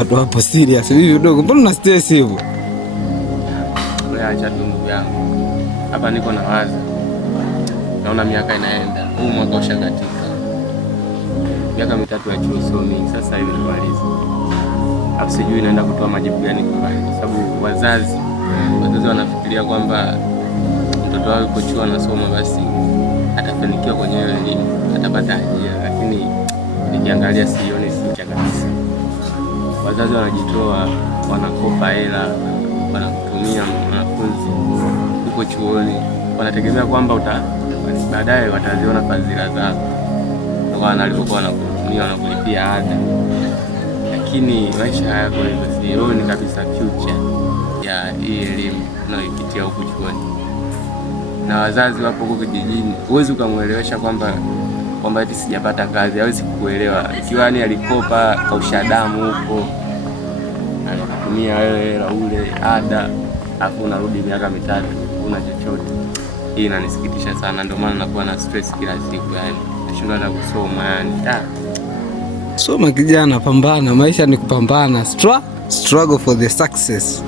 watu hapo serious hivi vidogo, mbona una stress hivyo? Wewe acha tu ndugu yangu, hapa niko na waza, naona miaka inaenda, huu mwaka ushakatika, miaka 3 ya chuo sio mingi, sasa hivi nimaliza, hapo sijui naenda kutoa majibu gani kwa sababu wazazi wanafikiria kwamba mtoto wao yuko chuo anasoma basi atafanikiwa kwenye elimu, atapata ajira, lakini nikiangalia sioni si kabisa. Wazazi wanajitoa, wanakopa hela, wanakutumia mwanafunzi huko chuoni, wanategemea kwamba baadaye wataziona fadhila zao kwa wanalipokuwa wanakutumia, wanakulipia ada, lakini maisha yako hivyo sioni kabisa future ya hii elimu unayopitia huko chuoni. Na wazazi wapo huko kijijini, huwezi ukamwelewesha kwamba eti sijapata kazi, hawezi kukuelewa. Ikiwa ni alikopa kausha damu huko, anakutumia wewe hela ule ada, afu unarudi miaka 3 una chochote. Hii inanisikitisha sana, ndio maana nakuwa na stress kila siku, yani nashindwa hata kusoma yani. Soma kijana, pambana, maisha ni kupambana. Struggle for the success.